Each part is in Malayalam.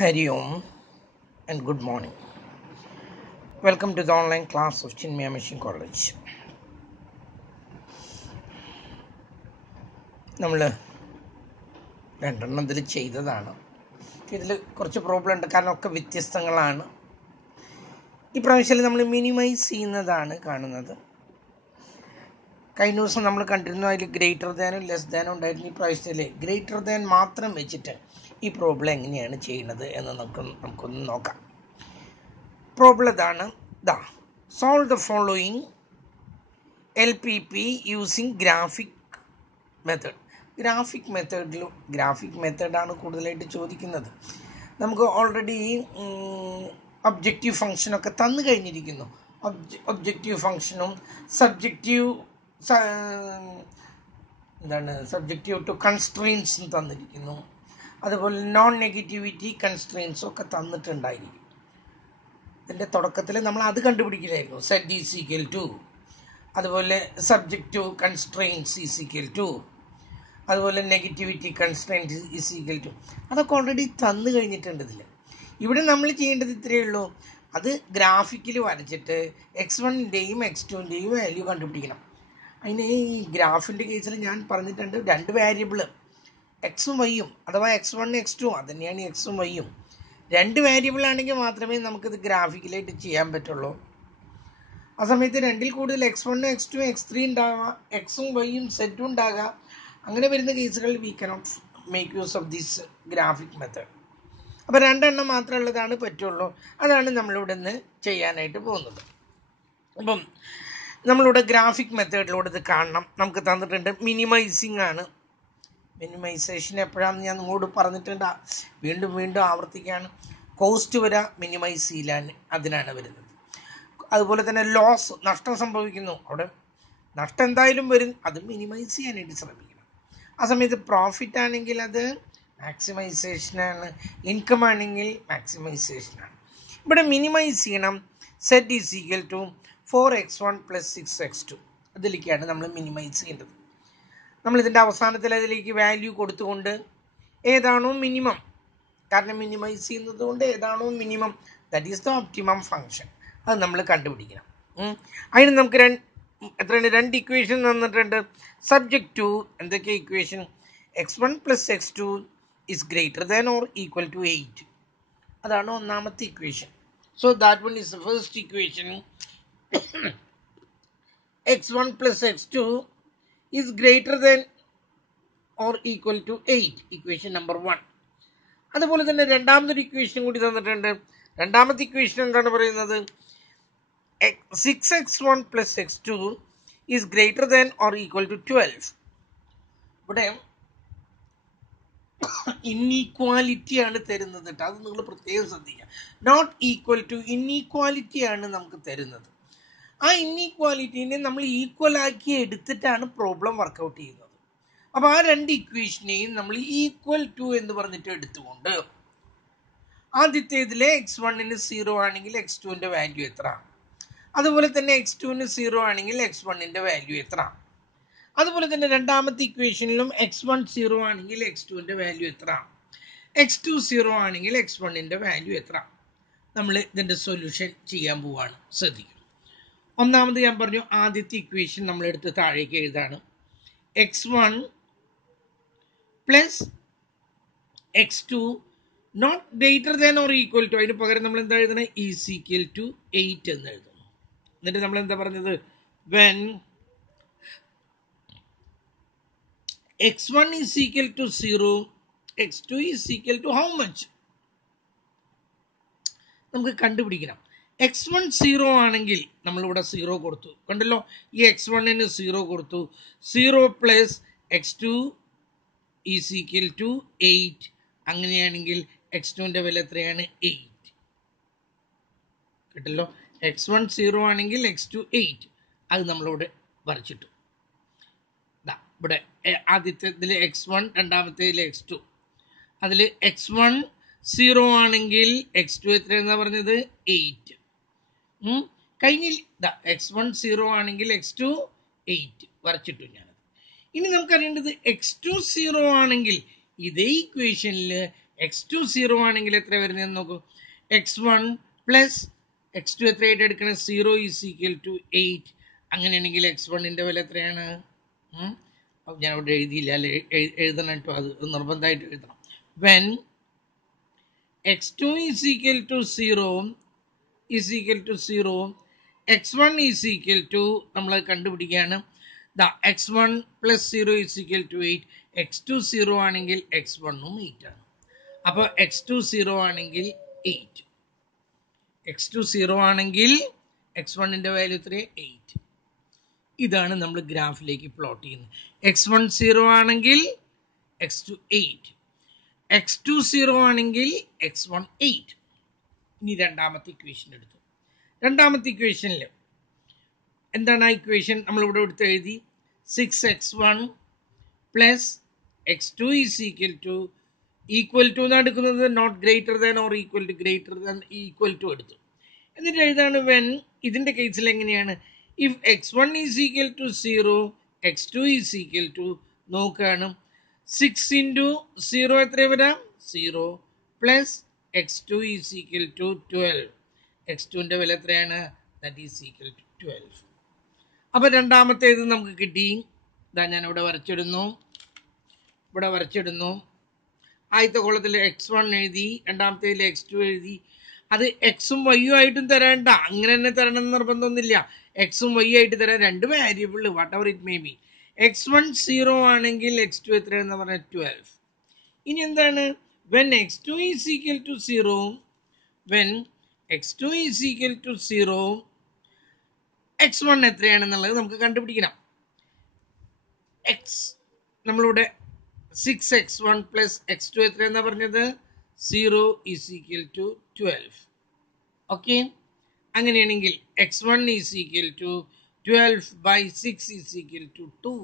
Hari Om and good morning. Welcome to the online class of Chinmaya Mission College. നമ്മൾ രണ്ടെണ്ണം ഇതിൽ ചെയ്തതാണ്. ഇതിൽ കുറച്ച് പ്രോബ്ലം ഉണ്ട്, കാരണം ഒക്കെ വ്യത്യസ്തങ്ങളാണ്. ഈ പ്രാവശ്യം നമ്മൾ മിനിമൈസ് ചെയ്യുന്നതാണ് കാണുന്നത്. കഴിഞ്ഞ ദിവസം നമ്മൾ കണ്ടിരുന്നു അതിൽ ഗ്രേറ്റർ ദാനും ലെസ് ദാനും ഉണ്ടായിരുന്നു. ഈ പ്രാവശ്യത്തിൽ ഗ്രേറ്റർ ദാൻ മാത്രം വെച്ചിട്ട് ഈ പ്രോബ്ലം എങ്ങനെയാണ് ചെയ്യുന്നത് എന്ന് നമുക്കൊന്ന് നോക്കാം. പ്രോബ്ലം ഇതാണ്. Solve the following LPP using graphic method. Graphic മെത്തേഡാണ് കൂടുതലായിട്ട് ചോദിക്കുന്നത്. നമുക്ക് ഓൾറെഡി ഒബ്ജക്റ്റീവ് ഫംഗ്ഷനൊക്കെ തന്നു കഴിഞ്ഞിരിക്കുന്നു. ഒബ്ജക്റ്റീവ് ഫംഗ്ഷനും സബ്ജക്റ്റീവ് ടു കൺസ്ട്രെയിൻസും തന്നിരിക്കുന്നു. അതുപോലെ നോൺ നെഗറ്റിവിറ്റി കൺസ്ട്രെയിൻസും ഒക്കെ തന്നിട്ടുണ്ടായിരിക്കും. ഇതിൻ്റെ തുടക്കത്തിൽ നമ്മൾ അത് കണ്ടുപിടിക്കില്ലായിരുന്നു. സെറ്റ് ഈസ് ഈക്വൽ ടു, അതുപോലെ subjective constraints is equal to, അതുപോലെ negativity constraints is equal to, അതൊക്കെ ഓൾറെഡി തന്നു കഴിഞ്ഞിട്ടുണ്ട്. ഇവിടെ നമ്മൾ ചെയ്യേണ്ടത് ഇത്രയേ ഉള്ളൂ. അത് ഗ്രാഫിക്കിൽ വരച്ചിട്ട് x1ൻ്റെയും x2ൻ്റെയും വാല്യൂ കണ്ടുപിടിക്കണം. അതിന് ഈ ഗ്രാഫിൻ്റെ കേസിൽ ഞാൻ പറഞ്ഞിട്ടുണ്ട്, രണ്ട് വേരിയബിൾ എക്സും വൈയും, അഥവാ x1 x2 അത് തന്നെയാണ് എക്സും വൈയും. രണ്ട് വേരിയബിൾ ആണെങ്കിൽ മാത്രമേ നമുക്കിത് ഗ്രാഫിക്കലായിട്ട് ചെയ്യാൻ പറ്റുള്ളൂ. ആ സമയത്ത് രണ്ടിൽ കൂടുതൽ x1 x2 x3 ഉണ്ടാകാം, എക്സും വൈയും സെറ്റും ഉണ്ടാകാം. അങ്ങനെ വരുന്ന കേസുകളിൽ we cannot make use of this graphic method. അപ്പോൾ രണ്ടെണ്ണം മാത്രമുള്ളതാണ് പറ്റുള്ളൂ. അതാണ് നമ്മളിവിടെ നിന്ന് ചെയ്യാനായിട്ട് പോകുന്നത്. അപ്പം നമ്മളിവിടെ ഗ്രാഫിക് മെത്തേഡിലൂടെ ഇത് കാണണം. നമുക്ക് തന്നിട്ടുണ്ട് മിനിമൈസിങ് ആണ്. മിനിമൈസേഷൻ എപ്പോഴാണെന്ന് ഞാൻ നിങ്ങളോട് പറഞ്ഞിട്ടുണ്ട്, വീണ്ടും ആവർത്തിക്കുകയാണ്. കോസ്റ്റ് വരെ മിനിമൈസ് ചെയ്യാൻ അതിനാണ് വരുന്നത്. അതുപോലെ തന്നെ ലോസ്, നഷ്ടം സംഭവിക്കുന്നു, അവിടെ നഷ്ടം എന്തായാലും വരും, അത് മിനിമൈസ് ചെയ്യാനായിട്ട് ശ്രമിക്കണം. ആ സമയത്ത് പ്രോഫിറ്റ് ആണെങ്കിൽ അത് മാക്സിമൈസേഷനാണ്, ഇൻകം ആണെങ്കിൽ മാക്സിമൈസേഷനാണ്. ഇവിടെ മിനിമൈസ് ചെയ്യണം. Set is equal to 4x1 + 6x2, അതിലേക്കാണ് നമ്മൾ മിനിമൈസ് ചെയ്യേണ്ടത്. നമ്മളിതിൻ്റെ അവസാനത്തിൽ അതിലേക്ക് വാല്യൂ കൊടുത്തുകൊണ്ട് ഏതാണോ മിനിമം, കാരണം മിനിമൈസ് ചെയ്യുന്നത് കൊണ്ട് ഏതാണോ minimum, that is the optimum function, അത് നമ്മൾ കണ്ടുപിടിക്കണം. അതിന് നമുക്ക് രണ്ട് ഇക്വേഷൻ തന്നിട്ടുണ്ട്. സബ്ജക്റ്റ് ടു എന്തൊക്കെ equation? x1 + x2 is greater than or equal to 8. അതാണ് ഒന്നാമത്തെ equation. So that one is the first equation. x1 + x2 is greater than or equal to 8, equation number 1. അതുപോലെ തന്നെ രണ്ടാമതൊരു ഇക്വേഷൻ കൂടി തന്നിട്ടുണ്ട്. രണ്ടാമത്തെ ഇക്വേഷൻ എന്താണ് പറയുന്നത്? 6x1 + x2 is greater than or equal to 12. ഇവിടെ ഇൻഈക്വാലിറ്റി ആണ് തരുന്നത് കേട്ടോ, അത് നിങ്ങൾ പ്രത്യേകം ശ്രദ്ധിക്കുക. നോട്ട് ഈക്വൽ ടു, ഇൻഈക്വാലിറ്റി ആണ് നമുക്ക് തരുന്നത്. ആ ഇൻഈക്വാലിറ്റീനെ നമ്മൾ ഈക്വൽ ആക്കി എടുത്തിട്ടാണ് പ്രോബ്ലം വർക്കൗട്ട് ചെയ്യുന്നത്. അപ്പോൾ ആ രണ്ട് ഇക്വേഷനെയും നമ്മൾ ഈക്വൽ ടു എന്ന് പറഞ്ഞിട്ട് എടുത്തുകൊണ്ട്, ആദ്യത്തേതിലെ x1ന് 0 ആണെങ്കിൽ x2ൻ്റെ വാല്യൂ എത്ര, അതുപോലെ തന്നെ x2ന് 0 ആണെങ്കിൽ x1ൻ്റെ വാല്യൂ എത്ര, അതുപോലെ തന്നെ രണ്ടാമത്തെ ഇക്വേഷനിലും x1 0 ആണെങ്കിൽ x2ൻ്റെ വാല്യൂ എത്ര, x2 0 ആണെങ്കിൽ x1ൻ്റെ വാല്യൂ എത്ര, നമ്മൾ ഇതിൻ്റെ സൊല്യൂഷൻ ചെയ്യാൻ പോവാണ്. ശ്രദ്ധിക്കും. ഒന്നാമത് ഞാൻ പറഞ്ഞു, ആദ്യത്തെ ഇക്വേഷൻ നമ്മളെടുത്ത് താഴേക്ക് എഴുതാണ്. x1 + x2 not greater than or equal to, അതിന് പകരം നമ്മൾ എന്താ എഴുതണേ? ഈസ് ഈക്വൽ ടു 8 എന്ന് എഴുതുന്നു. എന്നിട്ട് നമ്മൾ എന്താ പറഞ്ഞത്? When x1 is equal to 0, x2 is equal to how much? നമുക്ക് കണ്ടുപിടിക്കണം. x1 0 ആണെങ്കിൽ നമ്മളിവിടെ 0 കൊടുത്തു, കണ്ടല്ലോ. ഈ x1ന് 0 കൊടുത്തു. 0 + x2 is equal to 8. അങ്ങനെയാണെങ്കിൽ x2ൻ്റെ വില എത്രയാണ്? 8. കേട്ടല്ലോ. x1 0 ആണെങ്കിൽ x2 8. അത് നമ്മളിവിടെ വരച്ചിട്ടു. ഇവിടെ ആദ്യത്തേതിൽ x1, രണ്ടാമത്തേതിൽ x2. അതിൽ x1 0 ആണെങ്കിൽ x2 എത്രയെന്നാ പറഞ്ഞത്? 8. കഴിഞ്ഞില്ല. x1 0 ആണെങ്കിൽ x2 8 വരച്ചിട്ടു ഞാനത്. ഇനി നമുക്കറിയേണ്ടത് x2 0 ആണെങ്കിൽ ഇതേ ഇക്വേഷനിൽ x2 0 ആണെങ്കിൽ എത്ര വരുന്നതെന്ന് നോക്കൂ. x1 പ്ലസ് x2 എത്രയായിട്ട് എടുക്കണം? 0 ഈസ് ഈക്വൽ ടു 8. അങ്ങനെയാണെങ്കിൽ x1ന്റെ വില എത്രയാണ്? ഞാൻ ഇവിടെ എഴുതിയില്ല അല്ലെ, എഴുതണം കേട്ടോ, അത് നിർബന്ധമായിട്ട് എഴുതണം. When x2 is equal to 0 is equal to 0, x1 is equal to നമ്മൾ കണ്ടുപിടിക്കുകയാണ്. x1 plus 0 is equal to 8. x2 0 ആണെങ്കിൽ x1ഉം 8 ആണ്. അപ്പോൾ x2 0 ആണെങ്കിൽ 8, x2 0 ആണെങ്കിൽ x1ന്റെ വാല്യൂ എത്ര? 8. ഇതാണ് നമ്മൾ ഗ്രാഫിലേക്ക് പ്ലോട്ട് ചെയ്യുന്നത്. x1 0 ആണെങ്കിൽ x2 8, x2 0 ആണെങ്കിൽ x1 8. ഇനി രണ്ടാമത്തെ ഇക്വേഷൻ എടുത്തു. രണ്ടാമത്തെ ഇക്വേഷനിൽ എന്താണ് ആ ഇക്വേഷൻ? നമ്മളിവിടെ എടുത്ത് എഴുതി 6x1 plus x2 is equal to എന്നാണ് എടുക്കുന്നത്. Not greater than or equal to, greater than equal to എടുത്തു. എന്നിട്ട് എഴുതാണ് വെൻ, ഇതിൻ്റെ കേസിൽ എങ്ങനെയാണ്? If x1 is equal to 0, x2 is equal to, നോക്കുകയാണ് 6 ഇൻറ്റു 0 എത്ര വരാം? 0 plus x2 is equal to 12. x2ന്റെ വില എത്രയാണ്? That is equal to 12. അപ്പോൾ രണ്ടാമത്തേത് നമുക്ക് കിട്ടി. ഇതാ ഞാൻ ഇവിടെ വരച്ചിടുന്നു, ഇവിടെ വരച്ചിടുന്നു. ആദ്യത്തെ കോളത്തിൽ x1 എഴുതി, രണ്ടാമത്തേതിൽ x2 എഴുതി. അത് എക്സും വൈയും ആയിട്ടും തരേണ്ട, അങ്ങനെ തന്നെ തരണം എന്ന് നിർബന്ധമൊന്നുമില്ല. എക്സും വൈ ആയിട്ട് തരാൻ രണ്ട് variable whatever it may be. x1 0 ആണെങ്കിൽ x2 എത്രയാണെന്ന് പറഞ്ഞാൽ 12. ഇനി എന്താണ്? When x2 is equal to 0, when x2 is equal to 0, x1 എത്രയാണെന്നുള്ളത് നമുക്ക് കണ്ടുപിടിക്കണം. നമ്മളിവിടെ 6x1 പ്ലസ് x2 എത്രയെന്നാ പറഞ്ഞത്? 0 ഈസ് ഈക്വൽ ടു 12. ഓക്കെ, അങ്ങനെയാണെങ്കിൽ x1 is equal to 12 by 6 is equal to 2.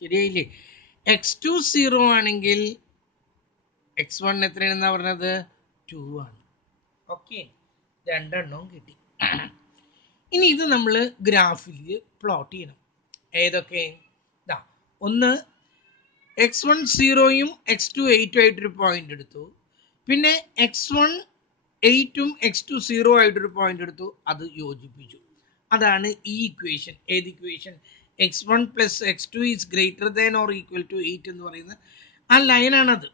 ശരിയായില്ലേ? x2 0 ആണെങ്കിൽ x1 എത്രയാണെന്നാ പറഞ്ഞത്? 2 ആണ്. ഓക്കെ, രണ്ടെണ്ണവും കിട്ടി. ഇനി ഇത് നമ്മൾ ഗ്രാഫിൽ പ്ലോട്ട് ചെയ്യണം. ഏതൊക്കെ? ഒന്ന് x1 0യും x2 8ഉം ആയിട്ടൊരു പോയിന്റ് എടുത്തു. പിന്നെ x1 8ഉം x2 0 ആയിട്ടൊരു പോയിന്റ് എടുത്തു, അത് യോജിപ്പിച്ചു. അതാണ് ഈ ഇക്വേഷൻ. ഏത് equation? x1 plus x2 is greater than or equal to 8 എന്ന് പറയുന്നത് ആ ലൈനാണത്.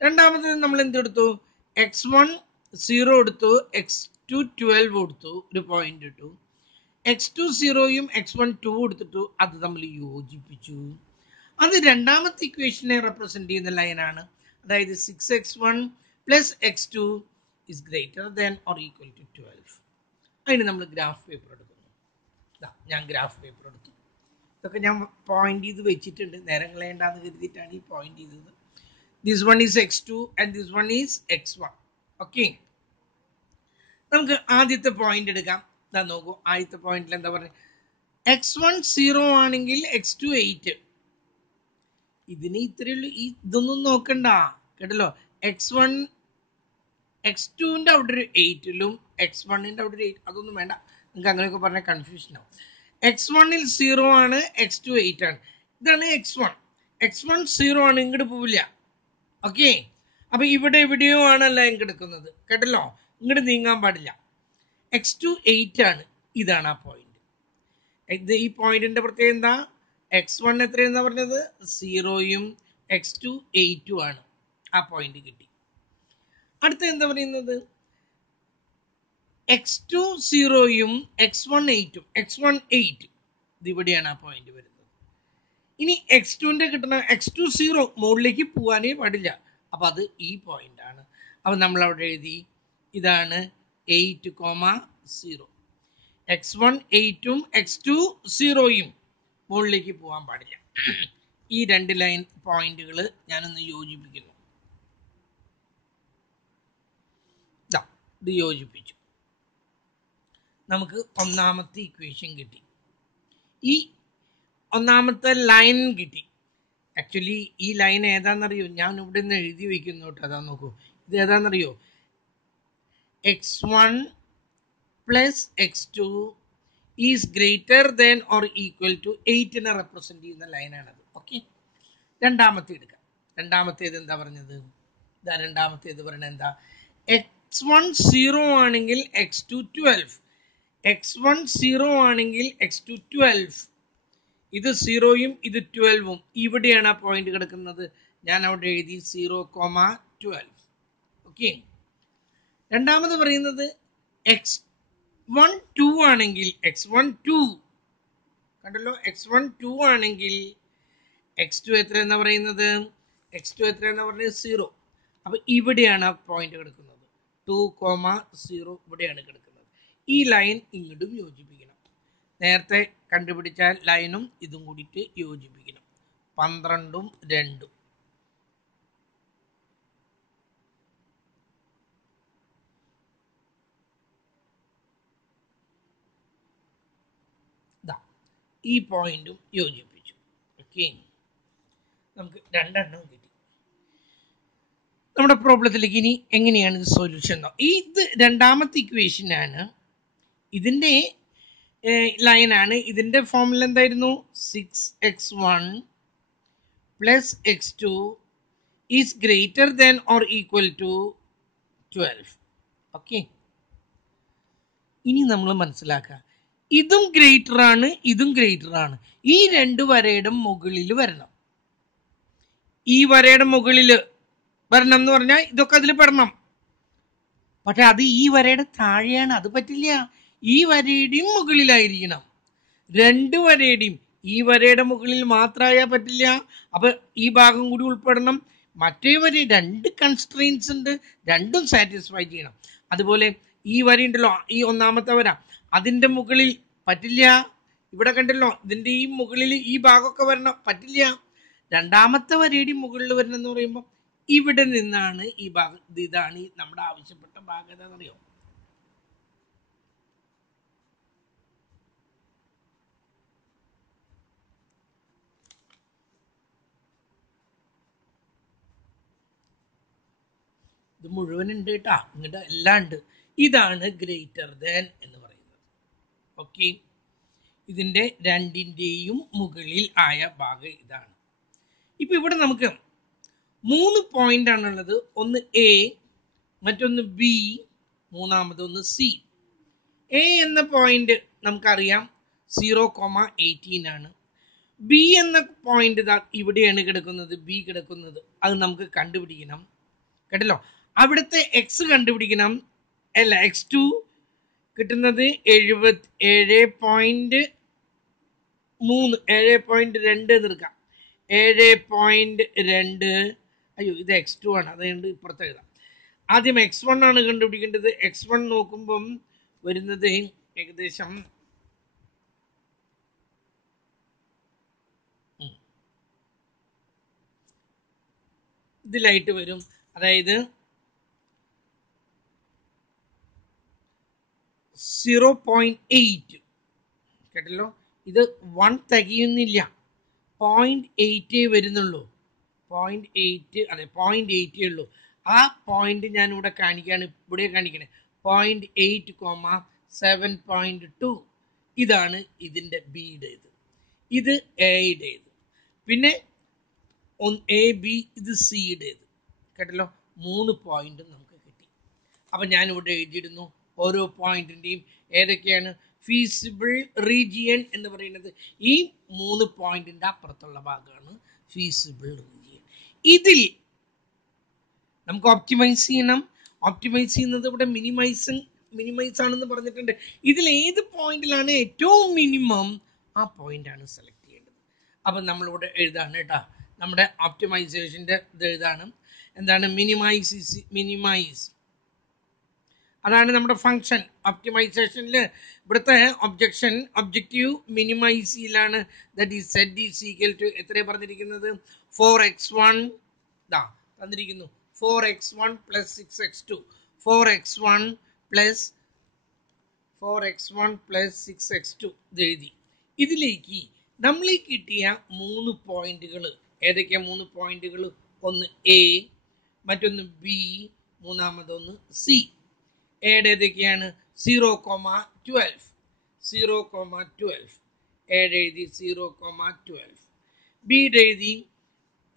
രണ്ടാമത് നമ്മൾ എന്തെടുത്തു? x1 0 എടുത്തു, x2 12 കൊടുത്തു, ഒരു പോയിന്റ് ഇട്ടു. x2 0യും x1 2 എടുത്തിട്ടു, അത് നമ്മൾ യോജിപ്പിച്ചു. അത് രണ്ടാമത്തെ ഇക്വേഷനെ റെപ്രസെന്റ് ചെയ്യുന്ന ലൈനാണ്. അതായത് 6x1 plus x2 is greater than or equal to 12. അതിന് നമ്മൾ ഗ്രാഫ് പേപ്പർ എടുക്കുന്നു. ഞാൻ ഗ്രാഫ് പേപ്പർ എടുത്തു. ഇതൊക്കെ ഞാൻ പോയിന്റ് ചെയ്ത് വെച്ചിട്ടുണ്ട്, നേരം കളയേണ്ടെന്ന് കരുതിയിട്ടാണ് ഈ പോയിന്റ് ചെയ്തത്. This one is x2 and this one is x1. Okay, നമുക്ക് ആദ്യത്തെ പോയിന്റ് എടുക്കാം. ഇതാ നോക്കൂ, ആദ്യത്തെ പോയിന്റിൽ എന്താ പറയുക? x1 0 ആണെങ്കിൽ x2 8. ഇതിന് ഇത്രയുള്ളൂ, ഇതൊന്നും നോക്കണ്ട കേട്ടല്ലോ. x2ന്റെ അവിടെ ഒരു 8ലും x1ന്റെ അവിടെ ഒരു 8, അതൊന്നും വേണ്ട. നിങ്ങൾക്ക് അങ്ങനെയൊക്കെ പറഞ്ഞാൽ കൺഫ്യൂഷൻ ആവും. x1ൽ 0 ആണ്, x2 8 ആണ്. ഇതാണ് x1 0 ആണ്, ഇങ്ങോട്ട് പോവില്ല. ഓക്കെ, അപ്പൊ ഇവിടെ എവിടെയോ ആണ് ലൈൻ കിടക്കുന്നത് കേട്ടല്ലോ, ഇങ്ങോട്ട് നീങ്ങാൻ പാടില്ല. x2 8 ആണ്, ഇതാണ് ആ പോയിന്റ്. ഇത് ഈ പോയിന്റിന്റെ പ്രത്യേകത എന്താ? x1 എത്രയെന്നാ പറഞ്ഞത്? 0യും x2 8ഉം ആണ്. ആ പോയിന്റ് കിട്ടി. അടുത്ത എന്താ പറയുന്നത്? x2 0യും x1 8ഉം, x1 8 ഇതിവിടെയാണ് ആ പോയിന്റ് വരുന്നത്. ഇനി x2ന്റെ കിട്ടണ x2 0 മുകളിലേക്ക് പോകാനേ പാടില്ല, അപ്പൊ അത് ഈ പോയിന്റ് ആണ്. അപ്പൊ നമ്മൾ അവിടെ എഴുതി ഇതാണ് 8, 0. x1 8ഉം x2 0യും മുകളിലേക്ക് പോകാൻ പാടില്ല. ഈ രണ്ട് ലൈൻ പോയിന്റുകൾ ഞാനൊന്ന് യോജിപ്പിക്കുന്നു. ഇത് യോജിപ്പിച്ചു, നമുക്ക് ഒന്നാമത്തെ ഇക്വേഷൻ കിട്ടി. ഈ ഒന്നാമത്തെ ലൈൻ കിട്ടി. ആക്ച്വലി ഈ ലൈൻ ഏതാണെന്നറിയോ? ഞാൻ ഇവിടെ നിന്ന് എഴുതി വെക്കുന്നു കേട്ടോ. അതാ നോക്കൂ, ഇത് ഏതാണെന്നറിയോ? x1 plus x2 is greater than or equal to 8നെ റെപ്രസെന്റ് ചെയ്യുന്ന ലൈനാണത്. ഓക്കെ, രണ്ടാമത്തെ എടുക്കാം. രണ്ടാമത്തേത് എന്താ പറഞ്ഞത്? രണ്ടാമത്തേത് പറയുന്നത് എന്താ, x1 0 ആണെങ്കിൽ x2 12, x1 0 ആണെങ്കിൽ x2 12, ഇത് 0യും ഇത് 12ഉം ഇവിടെയാണ് ആ പോയിന്റ് കിടക്കുന്നത്. ഞാൻ അവിടെ എഴുതി 0,12. ഓക്കെ. രണ്ടാമത് പറയുന്നത് x1 2 ആണെങ്കിൽ x1 2 കണ്ടല്ലോ, x1 2 ആണെങ്കിൽ x2 എത്ര എന്ന് പറയുന്നത്, x2 എത്ര എന്ന് പറയുന്നത് 0. അപ്പൊ ഇവിടെയാണ് ആ പോയിന്റ് കിടക്കുന്നത്, 2,0 ഇവിടെയാണ് കിടക്കുന്നത്. ഈ ലൈൻ ഇങ്ങോട്ടും യോജിപ്പിക്കണം. നേരത്തെ കണ്ടുപിടിച്ച ലൈനും ഇതും കൂടിയിട്ട് യോജിപ്പിക്കണം. 12ഉം 2ഉം. ഈ പോയിന്റും യോജിപ്പിച്ചു. ഓക്കെ, നമുക്ക് 2 എണ്ണം കിട്ടി. നമ്മുടെ പ്രോബ്ലത്തിലേക്ക് ഇനി എങ്ങനെയാണ് ഇത് സൊല്യൂഷൻ? ഇത് രണ്ടാമത്തെ ഇക്വേഷനാണ്, ഇതിൻ്റെ ലൈനാണ്. ഇതിൻ്റെ ഫോർമുല എന്തായിരുന്നു, 6x1 plus x2 is greater than or equal to 12. Okay, ഇനി നമ്മൾ മനസ്സിലാക്കുക, ഇതും ഗ്രേറ്റർ ആണ്, ഇതും ഗ്രേറ്റർ ആണ്. ഈ രണ്ട് വരയുടെ മുകളിൽ വരണം. ഈ വരയുടെ മുകളിൽ വരണം എന്ന് പറഞ്ഞാൽ ഇതൊക്കെ അതിൽ പെടണം. പക്ഷെ അത് ഈ വരയുടെ താഴെയാണ്, അത് പറ്റില്ല. ഈ വരയുടെയും മുകളിലായിരിക്കണം. രണ്ട് വരയുടെയും, ഈ വരയുടെ മുകളിൽ മാത്രമായാൽ പറ്റില്ല. അപ്പൊ ഈ ഭാഗം കൂടി ഉൾപ്പെടണം. മറ്റേ വര, രണ്ട് കൺസ്ട്രെയിൻസ് ഉണ്ട്, രണ്ടും സാറ്റിസ്ഫൈ ചെയ്യണം. അതുപോലെ ഈ വരയുണ്ടല്ലോ, ഈ ഒന്നാമത്തെ വര, അതിൻ്റെ മുകളിൽ പറ്റില്ല. ഇവിടെ കണ്ടല്ലോ, ഇതിൻ്റെ ഈ മുകളിൽ ഈ ഭാഗമൊക്കെ വരണം, പറ്റില്ല. രണ്ടാമത്തെ വരയുടെ മുകളിൽ വരണം എന്ന് പറയുമ്പോൾ ഇവിടെ നിന്നാണ് ഈ ഭാഗം, ഇതാണ് നമ്മുടെ ആവശ്യപ്പെട്ട ഭാഗം. എന്നറിയോ, ഇത് മുഴുവൻ ഉണ്ട് കേട്ടാ, ഇങ്ങോട്ട് എല്ലാം ഉണ്ട്. ഇതാണ് ഗ്രേറ്റർ ദാൻ എന്ന് പറയുന്നത്. ഓക്കെ, ഇതിൻ്റെ രണ്ടിൻ്റെയും മുകളിൽ ആയ ഭാഗം ഇതാണ്. ഇപ്പൊ ഇവിടെ നമുക്ക് 3 പോയിന്റ് ആണുള്ളത്. ഒന്ന് എ, മറ്റൊന്ന് ബി, മൂന്നാമതൊന്ന് സി. എ എന്ന പോയിന്റ് നമുക്കറിയാം 0,18 ആണ്. ബി എന്ന പോയിന്റ് ഇവിടെയാണ് കിടക്കുന്നത്, ബി കിടക്കുന്നത്. അത് നമുക്ക് കണ്ടുപിടിക്കണം കേട്ടല്ലോ. അവിടുത്തെ എക്സ് കണ്ടുപിടിക്കണം. അല്ല, x2 കിട്ടുന്നത് 7.2 എടുക്കാം. 7.2. അയ്യോ, ഇത് x2 ആണ്, അതുകൊണ്ട് ഇപ്പുറത്ത് എഴുതാം. ആദ്യം x1 ആണ് കണ്ടുപിടിക്കേണ്ടത്. x1 നോക്കുമ്പം വരുന്നത് ഏകദേശം ഇതിലായിട്ട് വരും. അതായത് 0.8 കേട്ടല്ലോ. ഇത് 1 തികയുന്നില്ല, 0.8 വരുന്നുള്ളൂ. 0.8, അതെ 0.8 ഉള്ളൂ. ആ പോയിന്റ് ഞാൻ ഇവിടെ കാണിക്കുകയാണ്, ഇവിടെ കാണിക്കണേ. 0.8, 7.2. ഇതാണ് ഇതിൻ്റെ ബിയുടേത്, ഇത് എയുടേത്. പിന്നെ എ ബി, ഇത് സിയുടേത്. കേട്ടല്ലോ, 3 പോയിന്റും നമുക്ക് കിട്ടി. അപ്പം ഞാനിവിടെ എഴുതിയിടുന്നു ഓരോ പോയിന്റിൻ്റെയും ഏതൊക്കെയാണ് ഫീസിബിൾ റീജിയൻ എന്ന് പറയുന്നത്. ഈ 3 പോയിന്റിൻ്റെ അപ്പുറത്തുള്ള ഭാഗമാണ് ഫീസിബിൾ റീജിയൻ. ഇതിൽ നമുക്ക് ഓപ്റ്റിമൈസ് ചെയ്യണം. ഓപ്റ്റിമൈസ് ചെയ്യുന്നത് ഇവിടെ മിനിമൈസ് ആണെന്ന് പറഞ്ഞിട്ടുണ്ട്. ഇതിൽ ഏത് പോയിന്റിലാണ് ഏറ്റവും മിനിമം, ആ പോയിന്റാണ് സെലക്ട് ചെയ്യേണ്ടത്. അപ്പം നമ്മളിവിടെ എഴുതാണ് കേട്ടോ, നമ്മുടെ ഓപ്റ്റിമൈസേഷൻ്റെ ഇത് എഴുതാണ്. എന്താണ് മിനിമൈസ്, അതാണ് നമ്മുടെ ഫങ്ഷൻ. ഓപ്റ്റിമൈസേഷനിൽ ഇവിടുത്തെ ഒബ്ജക്റ്റീവ് മിനിമൈസിലാണ്. That is z is equal to എത്രയാണ് പറഞ്ഞിരിക്കുന്നത്, 4x1 തന്നിരിക്കുന്നു. 4x1 plus 6x2, 4x1 plus 6x2 ഇത് എഴുതി. ഇതിലേക്ക് നമ്മൾ ഈ കിട്ടിയ 3 പോയിന്റുകൾ ഏതൊക്കെയാ? 3 പോയിന്റുകൾ, ഒന്ന് എ, മറ്റൊന്ന് ബി, മൂന്നാമതൊന്ന് സി. എയുടെ ഏതൊക്കെയാണ്? 0,12 എയുടെ എഴുതി 0,12. ബിയുടെ എഴുതി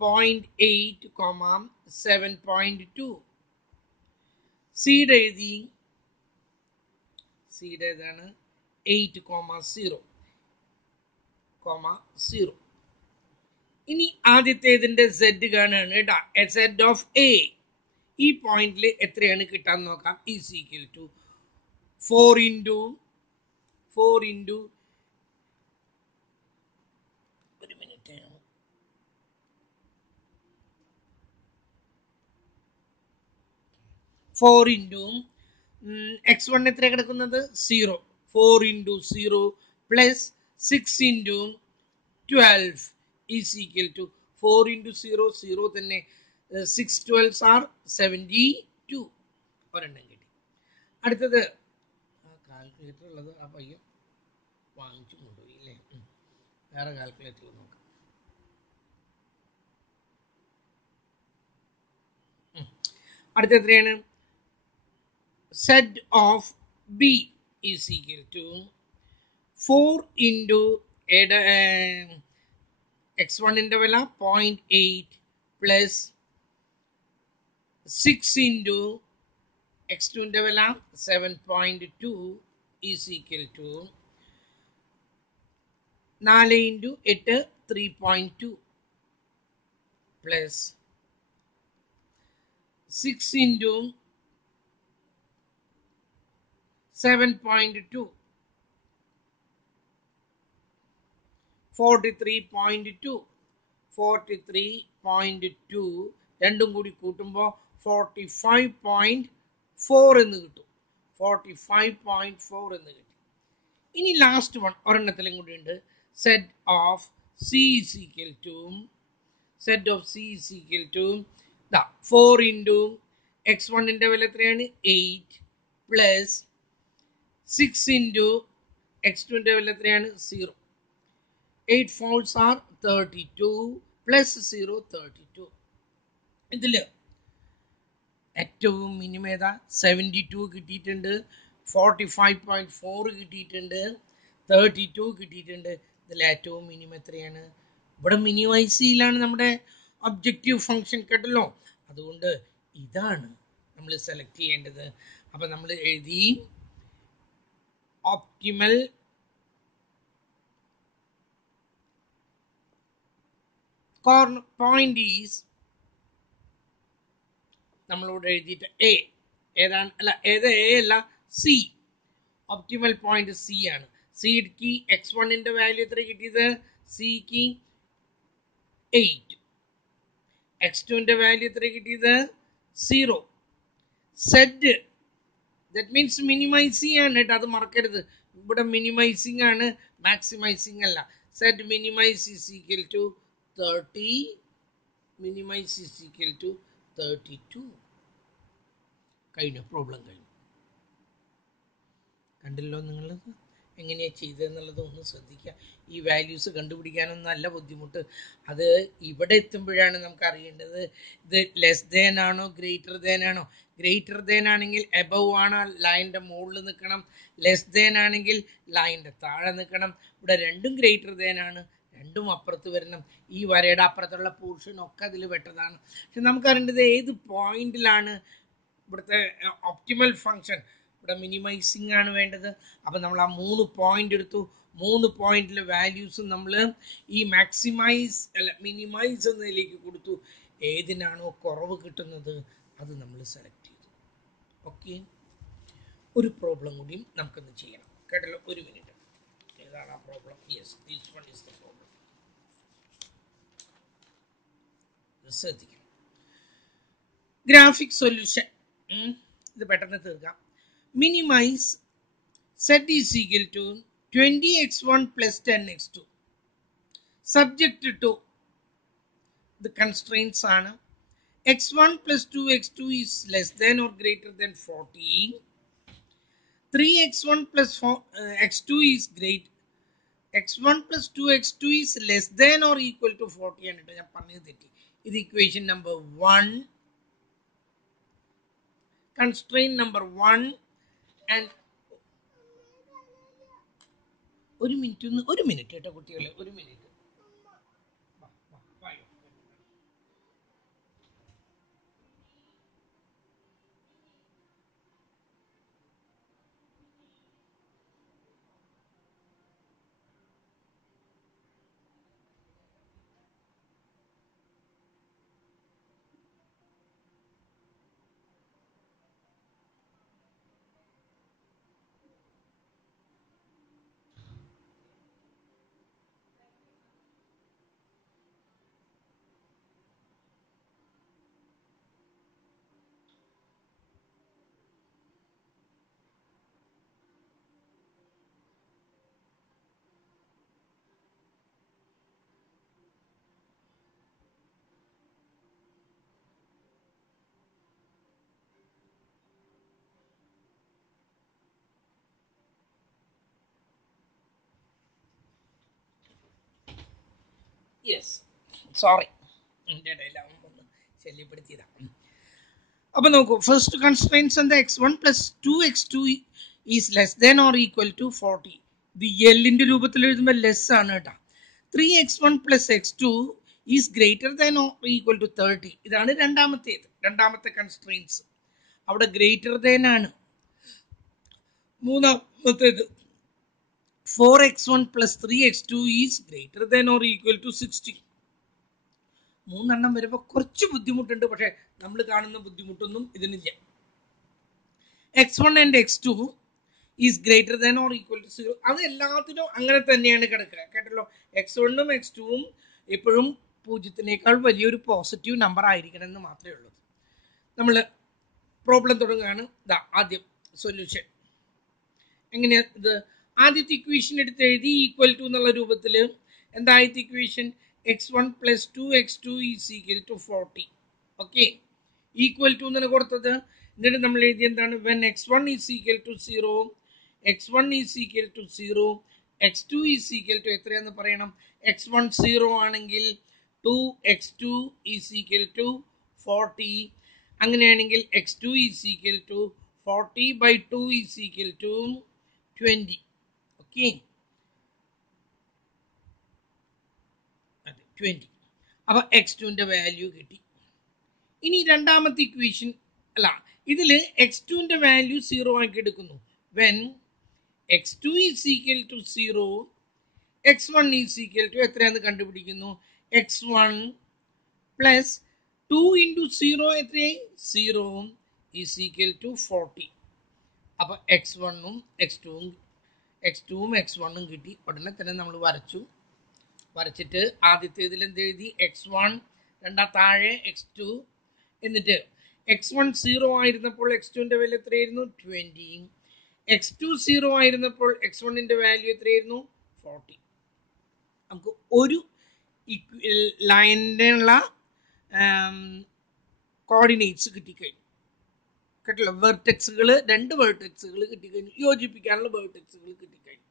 0.8, 7.2. സീഡ് എഴുതി, സീഡ് ഏതാണ് 8,0, 0. ഇനി ആദ്യത്തേതിന്റെ സെഡ് കാണുകയാണ് കേട്ടാ. സെഡ് ഓഫ് എ ഈ പോയിന്റിൽ എത്രയാണ് കിട്ടാൻ നോക്കാം. ഈസ് ഈക്വൽ ടു 4 ഇൻറ്റു ഒരു മിനിറ്റ് 4 ഇൻറ്റു x1 എത്ര കിടക്കുന്നത് 0. 4 into 0 plus 6 into 12 is equal to 4 into 0 0 തന്നെ 6 12 ആർ 72. ഒരെണ്ണം കിട്ടി. അടുത്തത് കാൽക്കുലേറ്റർ ഉള്ളത് ആ പയ്യൻ വാങ്ങിച്ചു കൊണ്ടുപോയി അല്ലേ. വേറെ കാൽക്കുലേറ്റർ നോക്കാം. അടുത്ത എത്രയാണ്. Z of B is equal to 4 into x1ന്റെ വില 0.8 പ്ലസ് 6 ഇൻറ്റു x2ന്റെ വില 7.2 is equal to 4 into 8 3.2 plus 6 into 7.2 43.2 രണ്ടും കൂടി കൂട്ടുമ്പോൾ 45.4 എന്ന് കിട്ടും. 45.4 എന്ന് കിട്ടി. ഇനി ലാസ്റ്റ് വൺ ഒരെണ്ണത്തിലും കൂടി ഉണ്ട്. Z of C is equal to 4 into x1ന്റെ വില എത്രയാണ് 8 പ്ലസ് 6 ഇൻറ്റു x2ന്റെ വില എത്രയാണ് 0. 8 ഫോൾസ് ആർ 32 പ്ലസ് 0 32. ഇതിൽ ഏറ്റവും മിനിമം ഏതാ 72 കിട്ടിയിട്ടുണ്ട്, 45.4 കിട്ടിയിട്ടുണ്ട്, 32 കിട്ടിയിട്ടുണ്ട്. ഇതിൽ ഏറ്റവും മിനിമം എത്രയാണ്. ഇവിടെ മിനിമൈസിയിലാണ് നമ്മുടെ ഒബ്ജക്റ്റീവ് ഫംഗ്ഷൻ കേട്ടല്ലോ. അതുകൊണ്ട് ഇതാണ് നമ്മൾ സെലക്ട് ചെയ്യേണ്ടത്. അപ്പം നമ്മൾ എഴുതി ഒപ്റ്റിമൽ പോയിന്റ് ഈസ് നമ്മളോട് എഴുതിയിട്ട് എ ഏതാണ് അല്ല ഏത് എ അല്ല സി. ഒപ്റ്റിമൽ പോയിന്റ് സി ആണ്. സിക്ക് x1ന്റെ വാല്യൂ എത്ര കിട്ടിയത് സിക്ക് 8, x2ന്റെ വാല്യൂ എത്ര കിട്ടിയത് 0. സെഡ് ദാറ്റ് മീൻസ് മിനിമൈസിങ് ആണ് കേട്ടോ, അത് മറക്കരുത്. ഇവിടെ മിനിമൈസിങ് ആണ്, മാക്സിമൈസിങ് അല്ല. Z minimise is equal to 30, minimise is equal to 32. കഴിഞ്ഞു, പ്രോബ്ലം കഴിഞ്ഞു. കണ്ടല്ലോ നിങ്ങൾ എങ്ങനെയാണ് ചെയ്തതെന്നുള്ളത് ഒന്ന് ശ്രദ്ധിക്കുക. ഈ വാല്യൂസ് കണ്ടുപിടിക്കാനൊന്നും നല്ല ബുദ്ധിമുട്ട്. അത് ഇവിടെ എത്തുമ്പോഴാണ് നമുക്ക് അറിയേണ്ടത് ഇത് ലെസ് ദാൻ ആണോ ഗ്രേറ്റർ ദാൻ ആണോ. ഗ്രേറ്റർ ദാൻ ആണെങ്കിൽ എബവ് ആണ്, ലൈനിൻ്റെ മുകളിൽ നിൽക്കണം. ലെസ് ദാൻ ആണെങ്കിൽ ലൈനിൻ്റെ താഴെ നിൽക്കണം. ഇവിടെ രണ്ടും ഗ്രേറ്റർ ദാൻ ആണ്, രണ്ടും അപ്പുറത്ത് വരണം. ഈ വരയുടെ അപ്പുറത്തുള്ള പോർഷൻ ഒക്കെ അതിൽ വെട്ടതാണ്. പക്ഷെ നമുക്കറിയേണ്ടത് ഏത് പോയിന്റിലാണ് ഇവിടുത്തെ ഒപ്റ്റിമൽ ഫങ്ഷൻ. ഇവിടെ മിനിമൈസിങ് ആണ് വേണ്ടത്. അപ്പം നമ്മൾ ആ 3 പോയിന്റ് എടുത്തു. 3 പോയിന്റിലെ വാല്യൂസും നമ്മൾ ഈ മിനിമൈസ് എന്നതിലേക്ക് കൊടുത്തു. ഏതിനാണോ കുറവ് കിട്ടുന്നത് അത് നമ്മൾ സെലക്ട് ചെയ്തു. ഓക്കെ, ഒരു പ്രോബ്ലം കൂടിയും നമുക്കൊന്ന് ചെയ്യണം കേട്ടല്ലോ. ഒരു മിനിറ്റ്, ഏതാണ് ആ problem? Yes, this one is the problem. ശ്രദ്ധിക്കണം. ഗ്രാഫിക് സൊല്യൂഷൻ ഇത് പെട്ടെന്ന് തീർക്കാം. Minimise Z is equal to 20x1 plus 10x2 subject to the constraints ആണ് x1 plus 2x2 is less than or greater than 40. 3x1 plus x2 is great. x1 plus 2x2 is less than or equal to 40 ആണ്. ഞാൻ പറഞ്ഞത് തെറ്റി. ഇത് equation number 1, constraint number 1 and ഒരു മിനിറ്റ് കേട്ടോ കുട്ടികളെ, ഒരു മിനിറ്റ്. യെസ്, സോറി, എൻ്റെ ഇടയിലാവുമ്പോൾ ശല്യപ്പെടുത്തിയതാണ്. അപ്പോൾ നോക്കൂ, ഫസ്റ്റ് കൺസ്ട്രെയിൻസ് എന്താ? x1 plus 2x2 is less than or equal to 40. ഇത് എല്ലിൻ്റെ രൂപത്തിൽ എഴുതുമ്പോൾ ലെസ് ആണ് കേട്ടോ. 3x1 plus x2 is greater than or equal to 30. ഇതാണ് രണ്ടാമത്തെ കൺസ്ട്രെയിൻസ്. അവിടെ ഗ്രേറ്റർ ദാൻ ആണ്. മൂന്നാമത്തേത് 4x1 plus 3x2 is greater than or equal to 60. മൂന്നെണ്ണം വരുമ്പോൾ കുറച്ച് ബുദ്ധിമുട്ടുണ്ട്, പക്ഷെ നമ്മൾ കാണുന്ന ബുദ്ധിമുട്ടൊന്നും ഇതിനില്ല. x1 and x2 is greater than or equal to 0. അത് എല്ലാത്തിനും അങ്ങനെ തന്നെയാണ് കിടക്കുക കേട്ടല്ലോ. x1ഉം x2ഉം എപ്പോഴും 0-നേക്കാൾ വലിയൊരു പോസിറ്റീവ് നമ്പർ ആയിരിക്കണം എന്ന് മാത്രമേ ഉള്ളൂ. നമ്മൾ പ്രോബ്ലം തുടങ്ങുകയാണ്. ഇതാ ആദ്യം സൊല്യൂഷൻ. എങ്ങനെയാ ഇത്? ആദ്യത്തെ ഇക്വേഷൻ എടുത്ത് എഴുതി ഈക്വൽ ടു എന്നുള്ള രൂപത്തിൽ. എന്താ ആദ്യത്തെ equation? x1 plus 2x2 is equal to 40. Okay, equal to എന്നാണ് കൊടുത്തത്. എന്നിട്ട് നമ്മൾ എഴുതി എന്താണ്? When x1 is equal to 0, x1 is equal to 0, x2 is equal to എത്രയാന്ന് പറയണം? x1 0 ആണെങ്കിൽ 2x2 ഈസ് ഈക്വൽ ടു 40. അങ്ങനെയാണെങ്കിൽ x2 is equal to 40/2 is equal to 20. Okay, 20. അപ്പോൾ x2ൻ്റെ വാല്യൂ കിട്ടി. ഇനി രണ്ടാമത്തെ ഇക്വേഷൻ അല്ല, ഇതിൽ x2ൻ്റെ വാല്യൂ 0 ആക്കി എടുക്കുന്നു. When x2 is equal to 0, x1 is equal to എത്രയാന്ന് കണ്ടുപിടിക്കുന്നു? x1 പ്ലസ് 2 ഇൻറ്റു 0 എത്രയായി? 0 ഈസ് ഈക്വൽ ടു 40. അപ്പോൾ x1ഉം x2ഉം x1ഉം കിട്ടി. ഉടനെ തന്നെ നമ്മൾ വരച്ചിട്ട് ആദ്യത്തേതിൽ എന്ത് എഴുതി? x1, രണ്ടാം താഴെ x2. എന്നിട്ട് x1 0 ആയിരുന്നപ്പോൾ x2ൻ്റെ വാല്യൂ എത്രയായിരുന്നു? 20. x2 0 ആയിരുന്നപ്പോൾ x1ൻ്റെ വാല്യൂ എത്രയായിരുന്നു? 40. നമുക്ക് ഒരു ലൈനിലുള്ള കോർഡിനേറ്റ്സ് കിട്ടിക്കഴിഞ്ഞു കേട്ടല്ലോ. വെർട്ടെക്സുകൾ, 2 വെർട്ടെക്സുകൾ കിട്ടിക്കഴിഞ്ഞു. യോജിപ്പിക്കാനുള്ള വെർട്ടെക്സുകൾ കിട്ടിക്കഴിഞ്ഞു.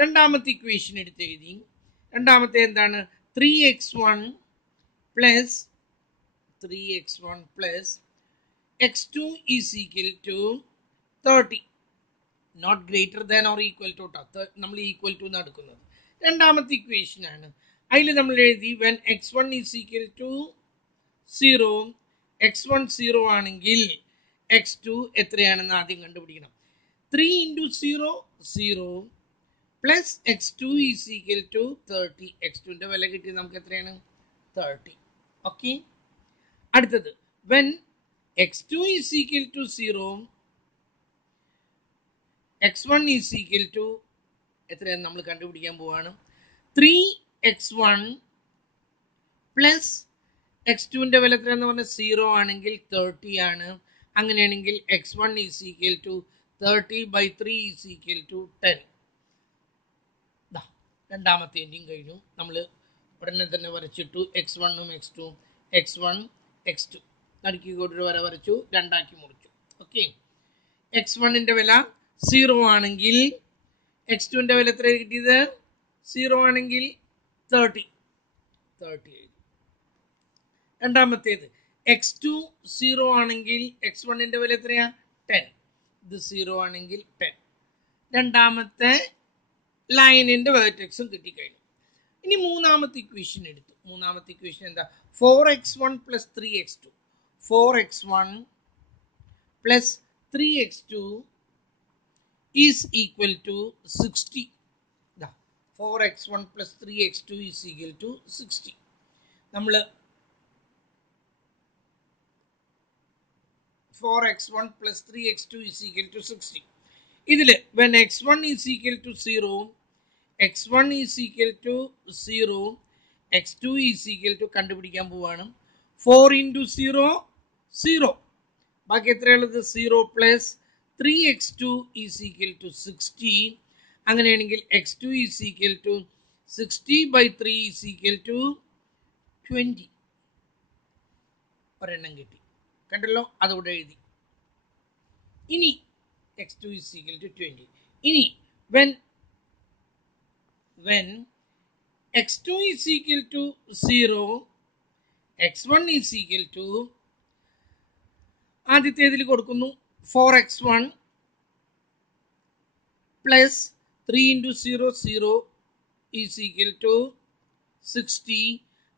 രണ്ടാമത്തെ ഇക്വേഷൻ എടുത്ത് എഴുതി. രണ്ടാമത്തെ എന്താണ്? 3x1 plus x2 is equal to 30. Not greater than or equal to. നമ്മൾ ഈക്വൽ ടു നടക്കുന്നത് രണ്ടാമത്തെ ഇക്വേഷൻ ആണ്. അതിൽ നമ്മൾ എഴുതി when x1 is equal to 0, x1 0 ആണെങ്കിൽ x2 എത്രയാണെന്ന് ആദ്യം കണ്ടുപിടിക്കണം. 3 into 0 0 plus x2 is equal to 30. x2ൻ്റെ വില കിട്ടി നമുക്ക് എത്രയാണ്? 30. ഓക്കെ, അടുത്തത് when x2 is equal to 0, x1 is equal to എത്രയാണ് നമ്മൾ കണ്ടുപിടിക്കാൻ പോവാണ്. 3x1 പ്ലസ് x2ൻ്റെ വില എത്രയാന്ന് പറഞ്ഞാൽ 0 ആണെങ്കിൽ 30 ആണ്. അങ്ങനെയാണെങ്കിൽ x1 is equal to 30/3 is equal to 10. രണ്ടാമത്തെ എൻഡിങ് കഴിഞ്ഞു. നമ്മൾ ഉടനെ തന്നെ വരച്ചിട്ടു x1ഉം x2ഉം. x1 x2 നടുക്കിക്കൊണ്ടൊരു വര വരച്ചു, 2 ആക്കി മുറിച്ചു. ഓക്കെ, x1ൻ്റെ വില 0 ആണെങ്കിൽ x2ൻ്റെ വില എത്ര കിട്ടിയത്? 0 ആണെങ്കിൽ 30 എഴുതി. രണ്ടാമത്തേത് x2 0 ആണെങ്കിൽ x1ൻ്റെ വില എത്രയാ? 10. ഇത് 0 ആണെങ്കിൽ 10. രണ്ടാമത്തെ ലൈനിൻ്റെ വെർട്ടെക്സും കിട്ടിക്കഴിഞ്ഞു. ഇനി മൂന്നാമത്തെ ഇക്വേഷൻ എടുത്തു. മൂന്നാമത്തെ ഇക്വേഷൻ എന്താ? 4x1 plus 3x2. 4x1 plus 3x2 is equal to 60. 4x1 plus 3x2 is equal to 60. നമ്മൾ 4x1 plus 3x2 is equal to 60. ഇതിൽ when x1 is equal to 0, x1 is equal to 0, x2 is equal to കണ്ടുപിടിക്കാൻ പോവാണ്. 4 ഇൻറ്റു 0 0, ബാക്കി എത്രയുള്ളത്? 0 plus 3x2 is equal to 60. അങ്ങനെയാണെങ്കിൽ x2 is equal to 60/3 is equal to 20. ഒരെണ്ണം കിട്ടി കണ്ടല്ലോ, അതുകൂടെ എഴുതി. ഇനി x2 is equal to 20. ഇനി when x2 is equal to 0, x1 is equal to ആദ്യത്തേതിൽ കൊടുക്കുന്നു 4x1 plus 3 into 0 0 is equal to 60.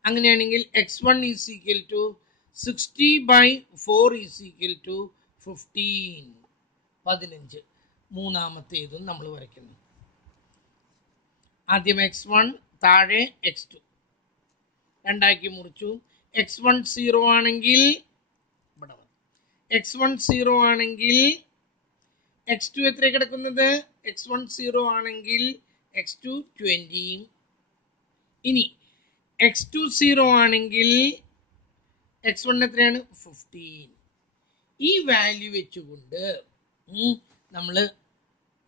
അങ്ങനെയാണെങ്കിൽ x1 is equal to 60 by 4 is equal to 15. 15. മൂന്നാമത്തേതും നമ്മൾ വരയ്ക്കുന്നു. ആദ്യം x1 താഴെ x2 രണ്ടാക്കി മുറിച്ചു. x1 0 ആണെങ്കിൽ ഇവിടെ x1 0 ആണെങ്കിൽ x2 എത്ര കിടക്കുന്നത്? x1 0 ആണെങ്കിൽ x2 20. ഇനി x2 0 ആണെങ്കിൽ x1 എത്രയാണ്? 15. ഈ വാല്യൂ വെച്ചുകൊണ്ട് നമ്മൾ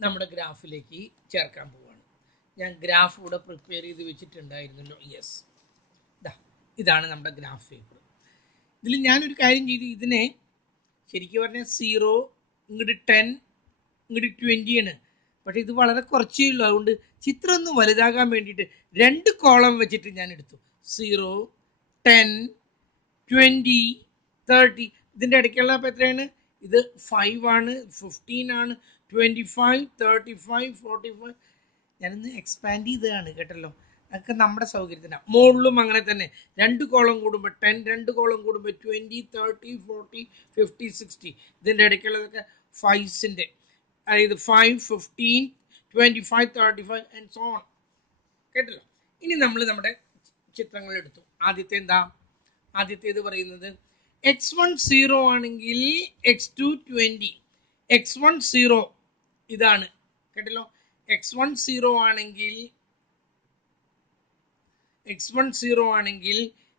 നമ്മുടെ ഗ്രാഫിലേക്ക് ചേർക്കാൻ പോവുകയാണ്. ഞാൻ ഗ്രാഫ് ഇവിടെ പ്രിപ്പയർ ചെയ്ത് വെച്ചിട്ടുണ്ടായിരുന്നല്ലോ. യെസ്, ഇതാണ് നമ്മുടെ ഗ്രാഫ് പേപ്പർ. ഇതിൽ ഞാനൊരു കാര്യം ചെയ്തു, ഇതിനെ ശരിക്കും പറഞ്ഞാൽ 0 ഇങ്ങോട്ട് 10 ഇങ്ങോട്ട് 20 ആണ്. പക്ഷെ ഇത് വളരെ കുറച്ചേ ഉള്ളൂ. അതുകൊണ്ട് ചിത്രം ഒന്ന് വലുതാകാൻ വേണ്ടിയിട്ട് 2 കോളം വെച്ചിട്ട് ഞാൻ എടുത്തു. 0, 10, 20, 30. ഇതിൻ്റെ ഇടയ്ക്കുള്ള അപ്പോൾ എത്രയാണ്? ഇത് 5 ആണ്, 15 ആണ്, 25, 35, 45. ഞാനിന്ന് എക്സ്പാൻഡ് ചെയ്തതാണ് കേട്ടല്ലോ. അതൊക്കെ നമ്മുടെ സൗകര്യത്തിനാണ്. മുകളിലും അങ്ങനെ തന്നെ 2 കോളം കൂടുമ്പോൾ 10, 2 കോളം കൂടുമ്പോൾ 20, 30, 40, 50, 60. ഇതിൻ്റെ ഇടയ്ക്കുള്ളതൊക്കെ 5സിൻ്റെ, അതായത് 5, 15, 25, 35 ആൻഡ് സോ ഓൺ. കേട്ടല്ലോ. ഇനി നമ്മൾ നമ്മുടെ ചിത്രങ്ങൾ എടുത്തു. ആദ്യത്തേത് പറയുന്നത് x1 0 ആണെങ്കിൽ x2 20. x1 0 ഇതാണ് കേട്ടല്ലോ. x1 0 ആണെങ്കിൽ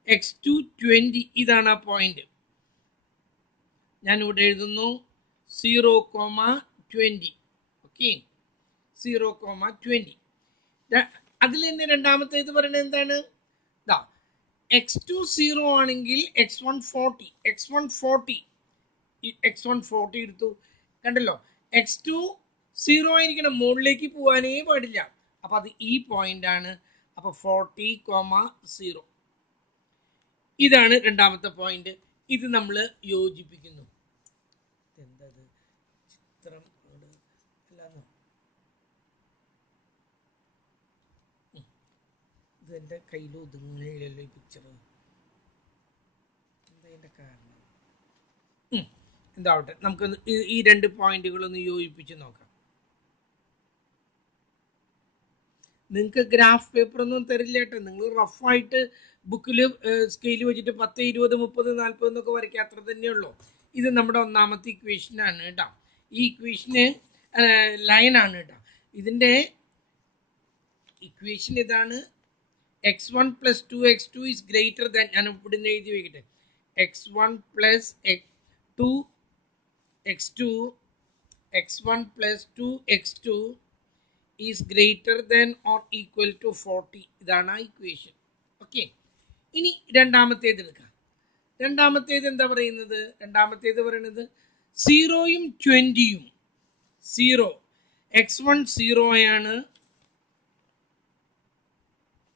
x2 20 ഇതാണ് ആ പോയിന്റ്. ഞാൻ ഇവിടെ എഴുതുന്നു 0,20. ഓക്കെ, 0,20. അതിൽ തന്നെ രണ്ടാമത്തേത് പറയുന്നത് എന്താണ്? x2 0 ആണെങ്കിൽ x1 40. x1 40 എടുത്തു. കണ്ടല്ലോ, x2 0 ആയിരിക്കണം, മുകളിലേക്ക് പോകാനേ പാടില്ല. അപ്പൊ അത് ഈ പോയിന്റ് ആണ്. അപ്പൊ 40,0 ഇതാണ് രണ്ടാമത്തെ പോയിന്റ്. ഇത് നമ്മൾ യോജിപ്പിക്കുന്നു. എന്തത് ചിത്രം ഇതെൻ്റെ കയ്യിൽ ഒതുങ്ങില്ലല്ലോ ഈ പിക്ചർ. എന്താ കാരണം? എന്താവട്ടെ, നമുക്കൊന്ന് ഈ 2 പോയിന്റുകളൊന്ന് യോജിപ്പിച്ച് നോക്കാം. നിങ്ങൾക്ക് ഗ്രാഫ് പേപ്പർ ഒന്നും തരില്ല കേട്ടോ. നിങ്ങൾ റഫായിട്ട് ബുക്കിൽ സ്കെയിൽ വെച്ചിട്ട് 10, 20, 30, 40 എന്നൊക്കെ വരയ്ക്കുക, അത്ര തന്നെയുള്ളൂ. ഇത് നമ്മുടെ ഒന്നാമത്തെ ഇക്വേഷനാണ് കേട്ടോ. ഈ ഇക്വേഷന് ലൈനാണ് കേട്ടോ. ഇതിൻ്റെ ഇക്വേഷൻ ഇതാണ്. x1 plus 2x2 is greater than, ഞാൻ ഇവിടെ നിന്ന് എഴുതി വയ്ക്കട്ടെ, x1 plus 2x2 is greater than or equal to 40. ഇതാണ് ആ ഇക്വേഷൻ. ഓക്കെ, ഇനി രണ്ടാമത്തേത് എടുക്കാം. രണ്ടാമത്തേത് എന്താ പറയുന്നത്? രണ്ടാമത്തേത് പറയുന്നത് 0യും 20യും. 0 x1 0 ആണ്,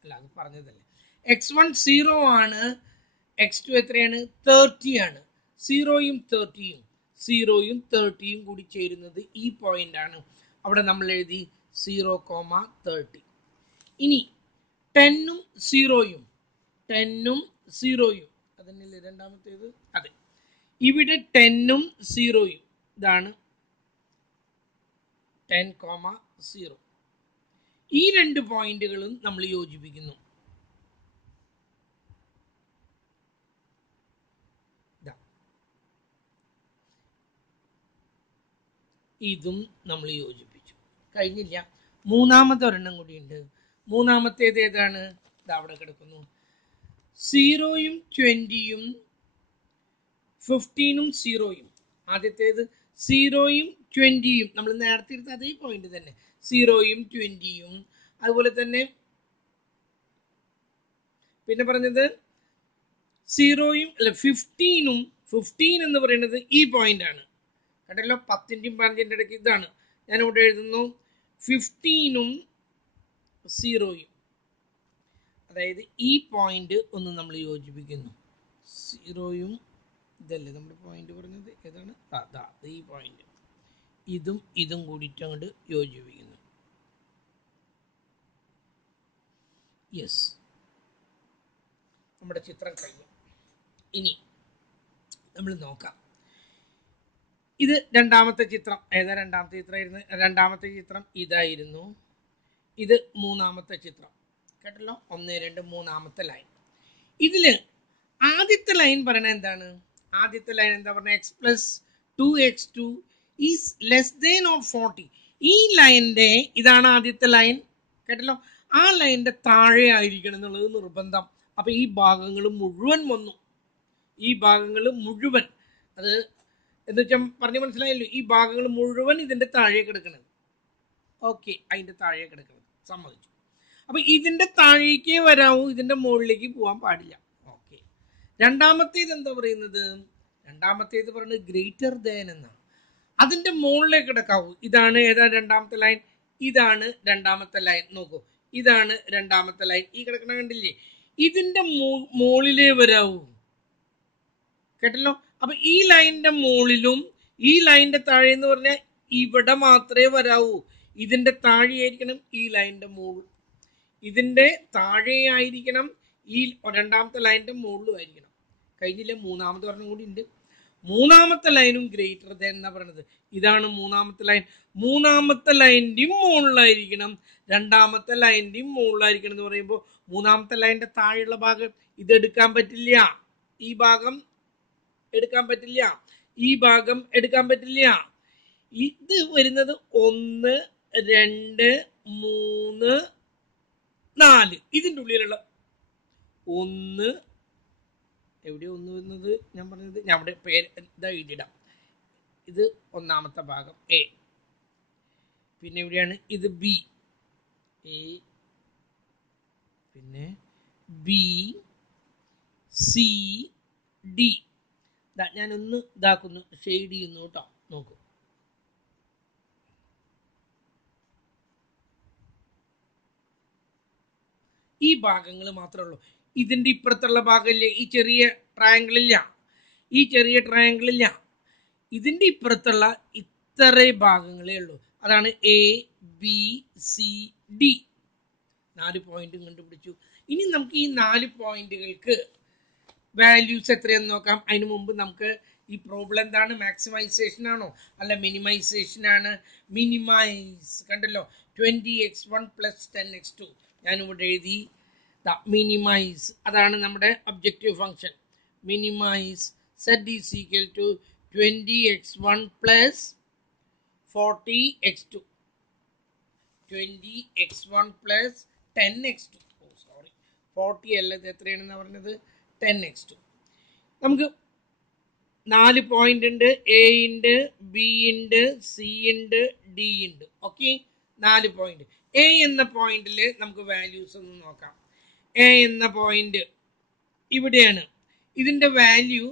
അല്ല അത് പറഞ്ഞതല്ലേ. x1 0 ആണ്, x2 എത്രയാണ്? 30 ആണ്. 0യും 30യും കൂടി ചേരുന്നത് ഈ പോയിന്റ് ആണ്. അവിടെ നമ്മൾ എഴുതി 0,30. ഇനി 10ഉം 0യും അതന്നെയല്ലേ രണ്ടാമത്തേത്? അതെ, ഇവിടെ 10ഉം 0യും ഇതാണ് 10,0. ഈ 2 പോയിന്റുകളും നമ്മൾ യോജിപ്പിക്കുന്നു. ഇതും നമ്മൾ യോജിപ്പിച്ചു. കഴിഞ്ഞില്ല, മൂന്നാമത്തെ ഒരെണ്ണം കൂടിയുണ്ട്. മൂന്നാമത്തേത് ഏതാണ്? അവിടെ കിടക്കുന്നു. 0യും 20യും 15ഉം 0യും. ആദ്യത്തേത് 0യും 20യും, നമ്മൾ നേരത്തെ എടുത്ത അതേ പോയിന്റ് തന്നെ. 0യും 20യും, അതുപോലെ തന്നെ പിന്നെ പറഞ്ഞത് 0യും അല്ല 15ഉം. 15 എന്ന് പറയുന്നത് ഈ പോയിന്റ് ആണ് കേട്ടല്ലോ. 10ന്റെയും 15ന്റെ ഇടയ്ക്ക് ഇതാണ്. ഞാനിവിടെ എഴുതുന്നു 15ഉം 0യും. അതായത് ഈ പോയിന്റ് ഒന്ന് നമ്മൾ യോജിപ്പിക്കുന്നു. 0യും ഇതല്ലേ നമ്മുടെ പോയിന്റ് പറഞ്ഞത്, ഏതാണ്? ഈ പോയിന്റ് ഇതും കൂടിയിട്ട് അങ്ങോട്ട് യോജിപ്പിക്കുന്നു. യെസ്, നമ്മുടെ ചിത്രം കഴിഞ്ഞു. ഇനി നമ്മൾ നോക്കാം. ഇത് രണ്ടാമത്തെ ചിത്രം. ഏതാ രണ്ടാമത്തെ ചിത്രമായിരുന്നു? രണ്ടാമത്തെ ചിത്രം ഇതായിരുന്നു. ഇത് മൂന്നാമത്തെ ചിത്രം. കേട്ടല്ലോ, 1 2 മൂന്നാമത്തെ ലൈൻ. ഇതില് ആദ്യത്തെ ലൈൻ പറയണത് എന്താണ്? ആദ്യത്തെ ലൈൻ എന്താ പറഞ്ഞ? x plus 2x2 is less than or 40. ഈ ലൈനിന്റെ ഇതാണ് ആദ്യത്തെ ലൈൻ. കേട്ടല്ലോ, ആ ലൈനിന്റെ താഴെ ആയിരിക്കണം എന്നുള്ളത് നിർബന്ധം. അപ്പൊ ഈ ഭാഗങ്ങൾ മുഴുവൻ വന്നു. ഈ ഭാഗങ്ങൾ മുഴുവൻ, അത് എന്ന് വെച്ചാൽ പറഞ്ഞു മനസ്സിലായല്ലോ, ഈ ഭാഗങ്ങൾ മുഴുവൻ ഇതിന്റെ താഴെ കിടക്കണത്. ഓക്കെ, അതിന്റെ താഴെ കിടക്കുന്നത് സമ്മതിച്ചു. അപ്പൊ ഇതിന്റെ താഴേക്ക് വരാവൂ, ഇതിന്റെ മുകളിലേക്ക് പോകാൻ പാടില്ല. ഓക്കെ, രണ്ടാമത്തേത് എന്താ പറയുന്നത്? രണ്ടാമത്തേത് പറയുന്നത് ഗ്രേറ്റർ ദാൻ എന്നാണ്. അതിന്റെ മുകളിലേക്ക് കിടക്കാവൂ. ഇതാണ് ഏതാ രണ്ടാമത്തെ ലൈൻ? ഇതാണ് രണ്ടാമത്തെ ലൈൻ. നോക്കൂ, ഇതാണ് രണ്ടാമത്തെ ലൈൻ. ഈ കിടക്കണ കണ്ടില്ലേ? ഇതിന്റെ മുകളിലേ വരാവൂ. കേട്ടല്ലോ, അപ്പൊ ഈ ലൈനിന്റെ മുകളിലും ഈ ലൈനിന്റെ താഴെ എന്ന് പറഞ്ഞാൽ ഇവിടെ മാത്രമേ വരാവൂ. ഇതിന്റെ താഴെയായിരിക്കണം ഈ ലൈനിന്റെ മുകളിൽ, ഇതിന്റെ താഴെയായിരിക്കണം ഈ രണ്ടാമത്തെ ലൈനിന്റെ മുകളിലും ആയിരിക്കണം. കഴിഞ്ഞില്ലേ? മൂന്നാമത്തെ പറഞ്ഞ കൂടി ഉണ്ട്. മൂന്നാമത്തെ ലൈനും ഗ്രേറ്റർ ദാൻ എന്നാ പറയുന്നത്. ഇതാണ് മൂന്നാമത്തെ ലൈൻ. മൂന്നാമത്തെ ലൈനിന്റെയും മുകളിലായിരിക്കണം, രണ്ടാമത്തെ ലൈനിന്റെയും മുകളിലായിരിക്കണം എന്ന് പറയുമ്പോൾ മൂന്നാമത്തെ ലൈനിന്റെ താഴെയുള്ള ഭാഗം ഇതെടുക്കാൻ പറ്റില്ല. ഈ ഭാഗം എടുക്കാൻ പറ്റില്ല, ഈ ഭാഗം എടുക്കാൻ പറ്റില്ല. ഇത് വരുന്നത് 1 2 3 4. ഇതിൻ്റെ ഉള്ളിലുള്ള 1, എവിടെ 1 വരുന്നത്? ഞാൻ പറഞ്ഞത് ഞാൻ അവിടെ പേര് ഇതാ എഴുതിയിടാം. ഇത് ഒന്നാമത്തെ ഭാഗം എ. പിന്നെ എവിടെയാണ്? ഇത് ബി. എ, പിന്നെ ബി, സി, ഡി. ഞാനൊന്ന് ഇതാക്കുന്നു, ഷെയ്ഡ് ചെയ്യുന്നു കേട്ടോ. നോക്കൂ, ഈ ഭാഗങ്ങൾ മാത്രമേ ഉള്ളൂ. ഇതിന്റെ ഇപ്പുറത്തുള്ള ഭാഗമില്ലേ, ഈ ചെറിയ ട്രയാങ്കിളില്ല, ഈ ചെറിയ ട്രയാങ്കിളില്ല. ഇതിന്റെ ഇപ്പുറത്തുള്ള ഇത്ര ഭാഗങ്ങളേ ഉള്ളൂ. അതാണ് എ, ബി, സി, ഡി. 4 പോയിന്റും കണ്ടുപിടിച്ചു. ഇനി നമുക്ക് ഈ 4 പോയിന്റുകൾക്ക് വാല്യൂസ് എത്രയെന്ന് നോക്കാം. അതിനു മുമ്പ് നമുക്ക് ഈ പ്രോബ്ലം എന്താണ്? മാക്സിമൈസേഷൻ ആണോ അല്ല മിനിമൈസേഷൻ ആണ്? മിനിമൈസ്. കണ്ടല്ലോ, 20x1 plus 10x2. ഞാനിവിടെ എഴുതി മിനിമൈസ്. അതാണ് നമ്മുടെ ഒബ്ജക്റ്റീവ് ഫംഗ്ഷൻ. മിനിമൈസ് z is equal to 20x1 plus 40x2. 20x1 plus 10x2. Oh sorry, 40 അല്ല, ഇത് എത്രയാണെന്ന് പറഞ്ഞത്? 10x2. നമുക്ക് 4 പോയിന്റ് ഉണ്ട്. എ ഉണ്ട്, ബി ഉണ്ട്, സി ഉണ്ട്, ഡി ഉണ്ട്. Okay, 4 point. എ എന്ന പോയിന്റിൽ നമുക്ക് വാല്യൂസ് ഒന്ന് നോക്കാം. എ എന്ന പോയിന്റ് ഇവിടെയാണ്. ഇതിന്റെ വാല്യൂ,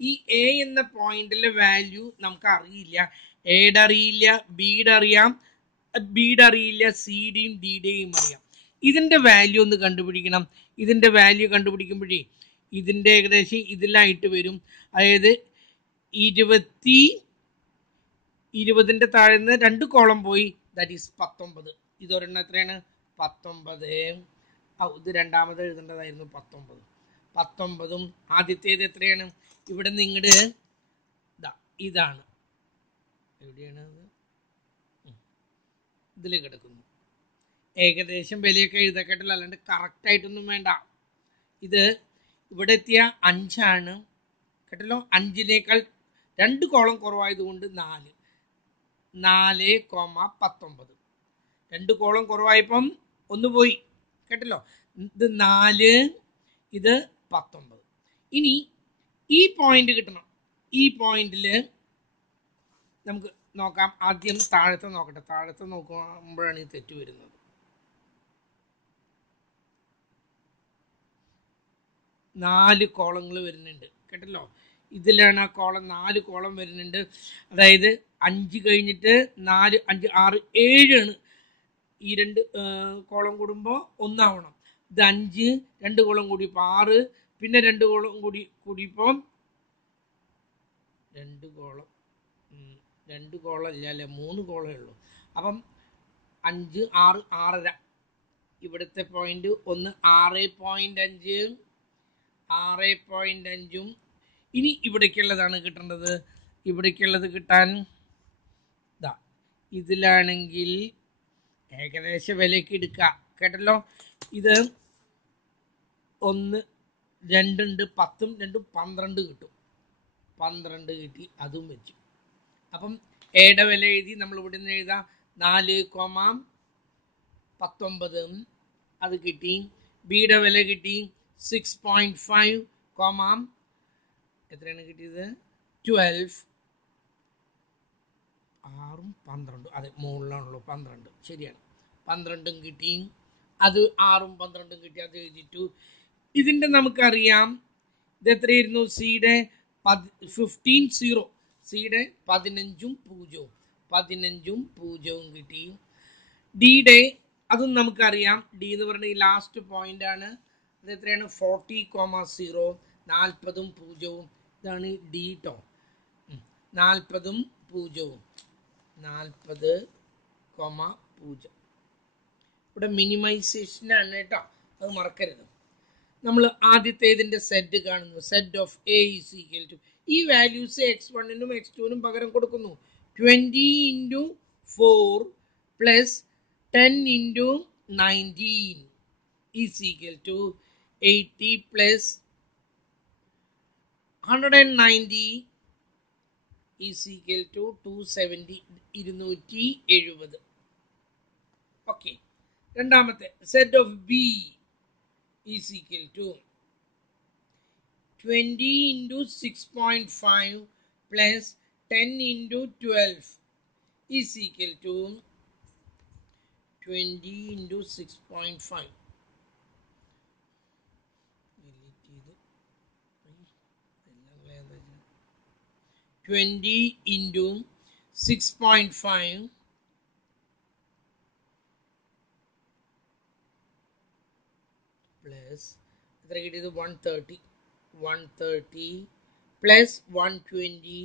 ഈ എ എന്ന പോയിന്റിലെ വാല്യൂ നമുക്ക് അറിയില്ല. എയുടെ അറിയില്ല, ബിയുടെ അറിയാം, ബിയുടെ അറിയില്ല, സിയുടെയും ഡിയുടെയും അറിയാം. ഇതിന്റെ വാല്യൂ ഒന്ന് കണ്ടുപിടിക്കണം. ഇതിന്റെ വാല്യൂ കണ്ടുപിടിക്കുമ്പോഴേ ഇതിന്റെ ഏകദേശം ഇതിലായിട്ട് വരും. അതായത് 20ന്റെ താഴെ നിന്ന് 2 കോളം പോയി, ദാറ്റ് ഈസ് 19. ഇതൊരെണ്ണം എത്രയാണ്? 19. ഇത് രണ്ടാമത് എഴുതേണ്ടതായിരുന്നു 19. 19ഉം ആദ്യത്തേത് എത്രയാണ്? ഇവിടെ നിങ്ങളുടെ ഇതാണ്, എവിടെയാണ്? ഇതിൽ കിടക്കുന്നു. ഏകദേശം വിലയൊക്കെ എഴുതക്കേട്ടല്ലോ, അല്ലാണ്ട് കറക്റ്റ് ആയിട്ടൊന്നും വേണ്ട. ഇത് ഇവിടെ എത്തിയ 5 ആണ് കേട്ടല്ലോ. 5നേക്കാൾ 2 കോളം കുറവായതുകൊണ്ട് 4. 4,19. 2 കോളം കുറവായപ്പം 1 പോയി കേട്ടല്ലോ. ഇത് 4, ഇത് 19. ഇനി ഈ പോയിന്റ് കിട്ടണം. ഈ പോയിന്റിൽ നമുക്ക് നോക്കാം. ആദ്യം താഴത്തെ നോക്കട്ടെ. താഴത്തെ നോക്കുമ്പോഴാണ് ഈ തെറ്റ് വരുന്നത്. നാല് കോളങ്ങൾ വരുന്നുണ്ട് കേട്ടല്ലോ. ഇതിലാണ് ആ കോളം, 4 കോളം വരുന്നുണ്ട്. അതായത് 5 കഴിഞ്ഞിട്ട് 4, 5, 6, 7 ആണ്. ഈ 2 കോളം കൂടുമ്പോൾ 1 ആവണം. ഇത് 5, 2 കോളം കൂടിയപ്പോൾ 6, പിന്നെ 2 കോളം കൂടിയപ്പോൾ 2 കോളം 2 കോളം ഇല്ല അല്ലേ, 3 കോളമേ ഉള്ളൂ. അപ്പം 5, 6, 6.5. ഇവിടുത്തെ പോയിന്റ് ഒന്ന് 6.5, 6.5. ഇനി ഇവിടേക്കുള്ളതാണ് കിട്ടേണ്ടത്. ഇവിടേക്കുള്ളത് കിട്ടാൻ ഇതിലാണെങ്കിൽ ഏകദേശ വിലയ്ക്ക് എടുക്കുക കേട്ടല്ലോ. ഇത് 1, 2 ഉണ്ട്, 10, 2, 12 കിട്ടും. 12 കിട്ടി, അതും വെച്ചു. അപ്പം എയുടെ വില എഴുതി നമ്മൾ ഇവിടെ നിന്ന് എഴുതാം 4,19 അത് കിട്ടി. ബിയുടെ വില കിട്ടി 6.5, എത്രയാണ് കിട്ടിയത് 12. 6ഉം 12, അതെ മുകളിലാണല്ലോ 12, ശരിയാണ്. 12 കിട്ടി, അത് 6ഉം 12 കിട്ടി, അത് എഴുതിയിട്ടു. ഇതിൻ്റെ നമുക്കറിയാം ഇത് എത്രയായിരുന്നു, സിയുടെ 15 0, സിയുടെ 15ഉം 0 കിട്ടി. ഡിയുടെ അതും നമുക്കറിയാം, ഡി എന്ന് പറഞ്ഞ ഈ ലാസ്റ്റ് പോയിന്റ് ആണ്. അത് എത്രയാണ് 40,0, 40ഉം 0. ഇതാണ് ഡി ട്ടോ. 40ഉം 0, 40, 0. ഇവിടെ മിനിമൈസേഷനാണ് കേട്ടോ, അത് മറക്കരുത്. നമ്മൾ ആദ്യത്തെ ഇതിൻ്റെ സെറ്റ് കാണുന്നു. Set of A is equal to, ഈ വാല്യൂസ് x1നും x2നും പകരം കൊടുക്കുന്നു. 20 × 4 + 10 × 19 is equal to 80 + 190 is equal to 270, 270. Okay. രണ്ടാമത്തെ set of B is equal to 20 × 6.5 + 10 × 12 is equal to 20 × 6.5. 20 × 6.5 plus എത്ര കിട്ടിയത് 130 പ്ലസ് 120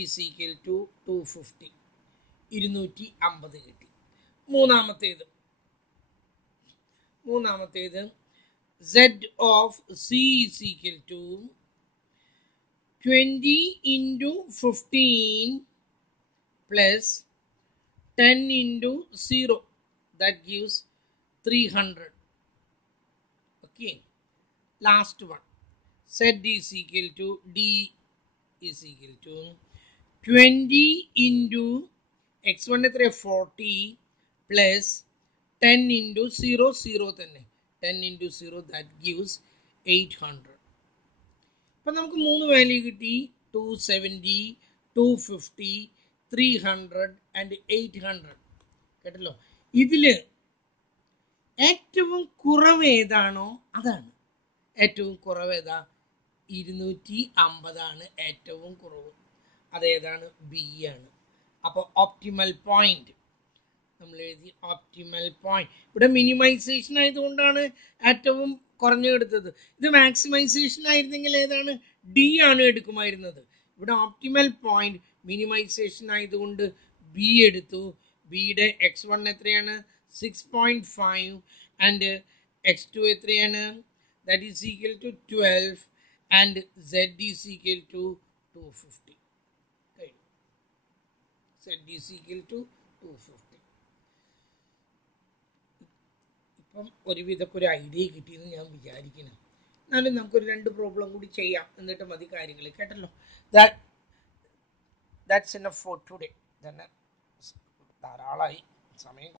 ഈസ് ഈക്വൽ ടു 250, 250 കിട്ടി. മൂന്നാമത്തേത് Z of C is equal to 20 × 15 plus 10 × 0, that gives 300. Okay, last one, set D is equal to 20 × x1 40 plus 10 × 0, 0 തന്നെ, 10 × 0, that gives 800. അപ്പം നമുക്ക് 3 വാല്യൂ കിട്ടി, 270, 250, 300 and 800 കേട്ടല്ലോ. ഇതില് ഏറ്റവും കുറവ് ഏതാണോ അതാണ്. ഏറ്റവും കുറവ് ഏതാ, 250 ഏറ്റവും കുറവ്. അതേതാണ്, ബി ആണ്. അപ്പോൾ ഓപ്റ്റിമൽ പോയിന്റ് നമ്മൾ എഴുതി, ഓപ്റ്റിമൽ പോയിന്റ്. ഇവിടെ മിനിമൈസേഷൻ ആയതുകൊണ്ടാണ് ഏറ്റവും കുറഞ്ഞു എടുത്തത്. ഇത് മാക്സിമൈസേഷൻ ആയിരുന്നെങ്കിൽ ഏതാണ്, ഡി ആണ് എടുക്കുമായിരുന്നത്. ഇവിടെ ഓപ്റ്റിമൽ പോയിന്റ് മിനിമൈസേഷൻ ആയതുകൊണ്ട് ബി എടുത്തു. ബിയുടെ x1 എത്രയാണ് 6.5 ആൻഡ് x2 എത്രയാണ്, that is equal to 12 and z is equal to 250. z is equal to 250. ഇപ്പം ഒരുവിധമൊക്കെ ഒരു ഐഡിയ കിട്ടിയെന്ന് ഞാൻ വിചാരിക്കുന്നു. എന്നാലും നമുക്കൊരു 2 പ്രോബ്ലം കൂടി ചെയ്യാം, എന്നിട്ട് മതി കാര്യങ്ങൾ കേട്ടല്ലോ. That's enough for today. ധാരാളമായി സമയം.